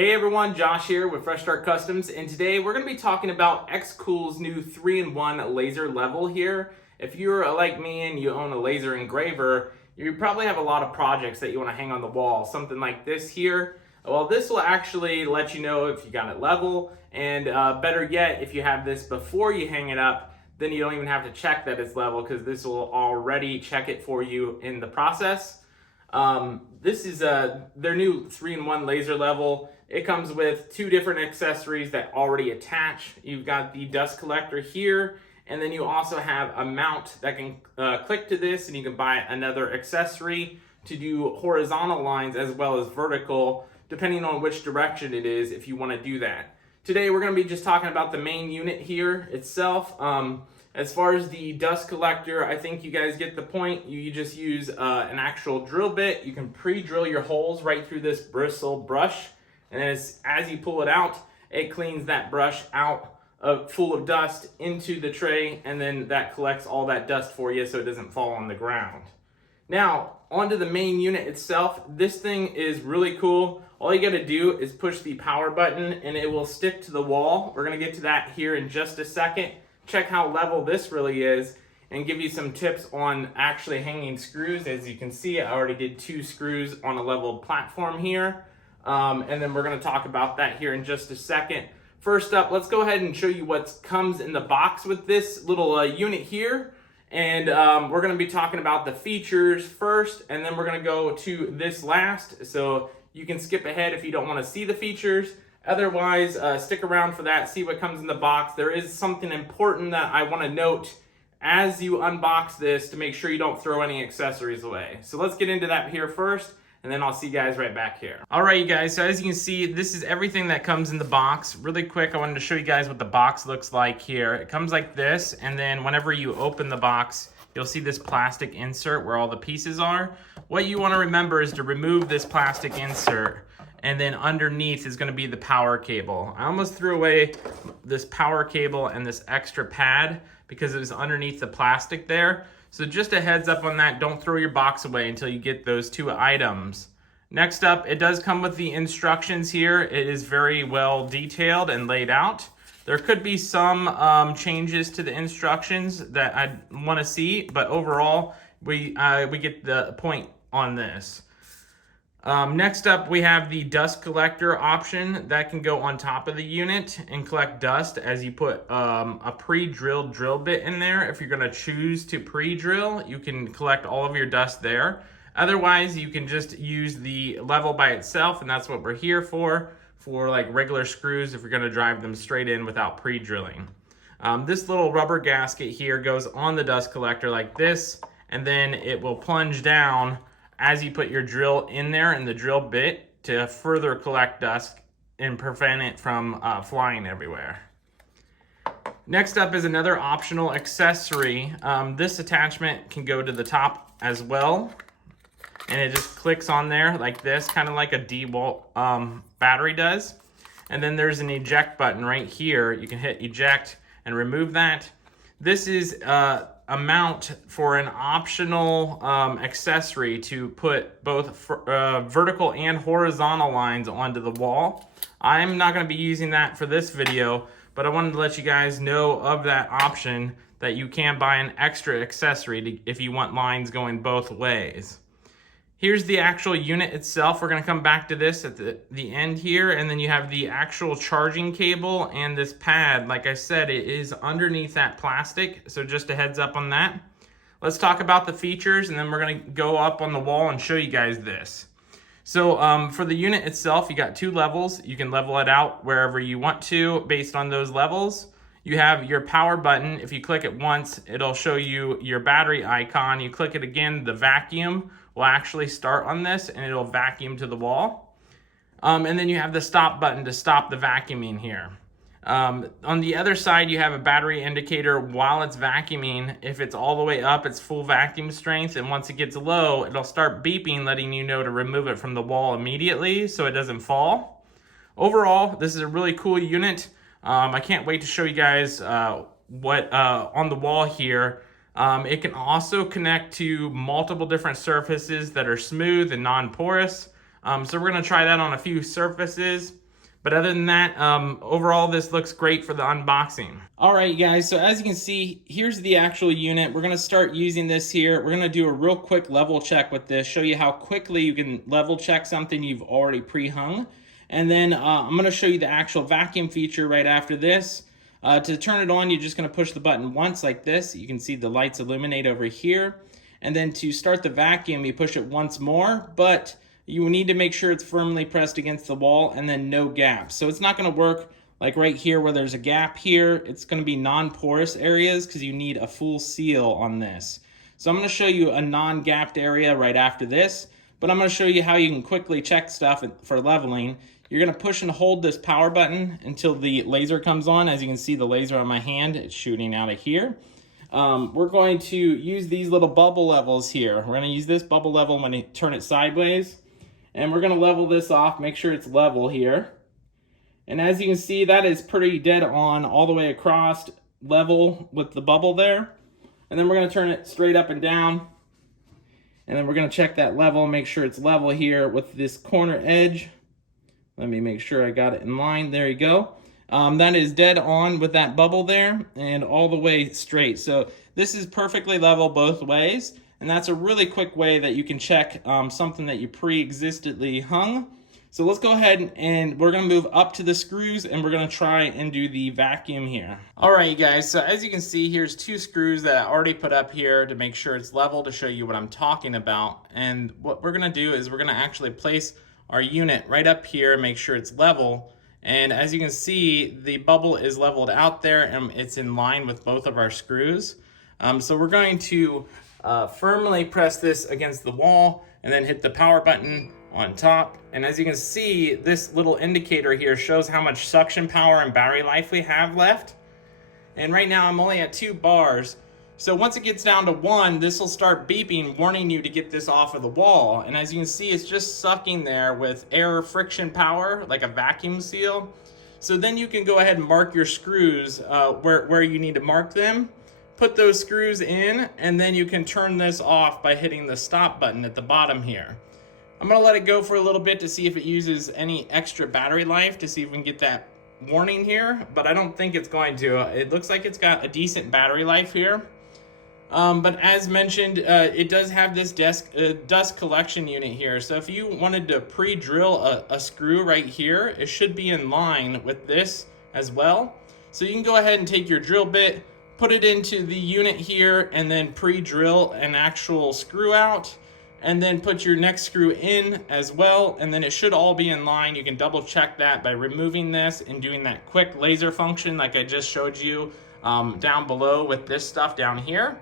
Hey everyone, Josh here with Fresh Start Customs, and today we're going to be talking about xCool's new 3-in-1 laser level here. If you're like me and you own a laser engraver, you probably have a lot of projects that you want to hang on the wall, something like this here. Well, this will actually let you know if you got it level, and better yet, if you have this before you hang it up, then you don't even have to check that it's level because this will already check it for you in the process. This is their new 3-in-1 laser level. It comes with two different accessories that already attach. You've got the dust collector here, and then you also have a mount that can click to this, and you can buy another accessory to do horizontal lines as well as vertical, depending on which direction it is if you want to do that. Today we're going to be just talking about the main unit here itself. As far as the dust collector, I think you guys get the point. You just use an actual drill bit. You can pre-drill your holes right through this bristle brush. And as you pull it out, it cleans that brush out full of dust into the tray, and then that collects all that dust for you so it doesn't fall on the ground. Now, onto the main unit itself. This thing is really cool. All you gotta do is push the power button and it will stick to the wall. We're gonna get to that here in just a second. Check how level this really is and give you some tips on actually hanging screws. As you can see, I already did 2 screws on a level platform here. And then we're going to talk about that here in just a second. First up, let's go ahead and show you what comes in the box with this little unit here. And we're going to be talking about the features first, and then we're going to go to this last. So you can skip ahead if you don't want to see the features. Otherwise, stick around for that, see what comes in the box. There is something important that I want to note as you unbox this to make sure you don't throw any accessories away. So let's get into that here first, and then I'll see you guys right back here. All right, you guys, so as you can see, this is everything that comes in the box. Really quick, I wanted to show you guys what the box looks like here. It comes like this, and then whenever you open the box, you'll see this plastic insert where all the pieces are. What you want to remember is to remove this plastic insert, and then underneath is going to be the power cable. I almost threw away this power cable and this extra pad because it was underneath the plastic there. So just a heads up on that, don't throw your box away until you get those 2 items. Next up, it does come with the instructions here. It is very well detailed and laid out. There could be some changes to the instructions that I want to see, but overall, we get the point on this. Next up, we have the dust collector option that can go on top of the unit and collect dust as you put a pre-drilled drill bit in there. If you're going to choose to pre-drill, you can collect all of your dust there. Otherwise, you can just use the level by itself, and that's what we're here for like regular screws if you're going to drive them straight in without pre-drilling. This little rubber gasket here goes on the dust collector like this, and then it will plunge down as you put your drill in there and the drill bit to further collect dust and prevent it from flying everywhere. Next up is another optional accessory. This attachment can go to the top as well, and it just clicks on there like this, kind of like a DeWalt battery does. And then there's an eject button right here. You can hit eject and remove that. This is a mount for an optional accessory to put both vertical and horizontal lines onto the wall. I'm not going to be using that for this video, but I wanted to let you guys know of that option, that you can buy an extra accessory if you want lines going both ways. Here's the actual unit itself. We're going to come back to this at the end here, and then you have the actual charging cable and this pad. Like I said, it is underneath that plastic, so just a heads up on that. Let's talk about the features, and then we're going to go up on the wall and show you guys this. So for the unit itself, you got 2 levels. You can level it out wherever you want to based on those levels. You have your power button. If you click it once, it'll show you your battery icon. You click it again, the vacuum will actually start on this, and it'll vacuum to the wall. And then you have the stop button to stop the vacuuming here. On the other side, you have a battery indicator while it's vacuuming. If it's all the way up, it's full vacuum strength, and once it gets low, it'll start beeping, letting you know to remove it from the wall immediately so it doesn't fall. Overall, this is a really cool unit. I can't wait to show you guys what on the wall here. It can also connect to multiple different surfaces that are smooth and non-porous. So we're going to try that on a few surfaces. But other than that, overall, this looks great for the unboxing. All right, guys, so as you can see, here's the actual unit. We're gonna start using this here. We're gonna do a real quick level check with this, show you how quickly you can level check something you've already pre-hung. And then I'm gonna show you the actual vacuum feature right after this. To turn it on, you're just gonna push the button once like this. You can see the lights illuminate over here. And then to start the vacuum, you push it once more, but you need to make sure it's firmly pressed against the wall and then no gaps. So it's not gonna work like right here where there's a gap here. It's gonna be non-porous areas because you need a full seal on this. So I'm gonna show you a non-gapped area right after this, but I'm gonna show you how you can quickly check stuff for leveling. You're gonna push and hold this power button until the laser comes on. As you can see the laser on my hand, it's shooting out of here. We're going to use these little bubble levels here. We're gonna use this bubble level when you turn it sideways. And we're gonna level this off, make sure it's level here. And as you can see, that is pretty dead on all the way across, level with the bubble there. And then we're gonna turn it straight up and down. And then we're gonna check that level, make sure it's level here with this corner edge. Let me make sure I got it in line, there you go. That is dead on with that bubble there and all the way straight. So this is perfectly level both ways. And that's a really quick way that you can check something that you pre-existently hung. So let's go ahead and we're gonna move up to the screws and we're gonna try and do the vacuum here. All right, you guys, so as you can see, here's 2 screws that I already put up here to make sure it's level to show you what I'm talking about. And what we're gonna do is we're gonna actually place our unit right up here and make sure it's level. And as you can see, the bubble is leveled out there and it's in line with both of our screws. So we're going to firmly press this against the wall and then hit the power button on top. And as you can see, this little indicator here shows how much suction power and battery life we have left. And right now I'm only at 2 bars. So once it gets down to 1, this will start beeping, warning you to get this off of the wall. And as you can see, it's just sucking there with air friction power, like a vacuum seal. So then you can go ahead and mark your screws where you need to mark them. Put those screws in, and then you can turn this off by hitting the stop button at the bottom here. I'm gonna let it go for a little bit to see if it uses any extra battery life, to see if we can get that warning here, but I don't think it's going to. It looks like it's got a decent battery life here. But as mentioned, it does have this dust collection unit here. So if you wanted to pre-drill a screw right here, it should be in line with this as well. So you can go ahead and take your drill bit, put it into the unit here, and then pre-drill an actual screw out, and then put your next screw in as well, and then it should all be in line. You can double check that by removing this and doing that quick laser function like I just showed you down below with this stuff down here.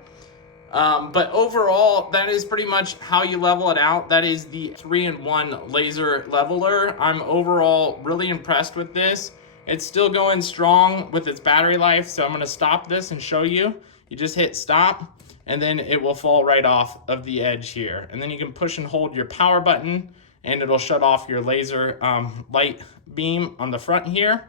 But overall, that is pretty much how you level it out. That is the 3-in-1 laser leveler. I'm overall really impressed with this. It's still going strong with its battery life, so I'm gonna stop this and show you. You just hit stop, and then it will fall right off of the edge here. And then you can push and hold your power button, and it'll shut off your laser light beam on the front here.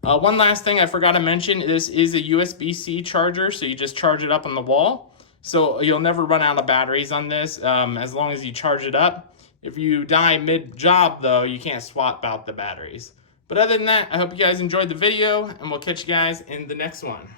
One last thing I forgot to mention, this is a USB-C charger, so you just charge it up on the wall. So you'll never run out of batteries on this as long as you charge it up. If you die mid-job though, you can't swap out the batteries. But other than that, I hope you guys enjoyed the video, and we'll catch you guys in the next one.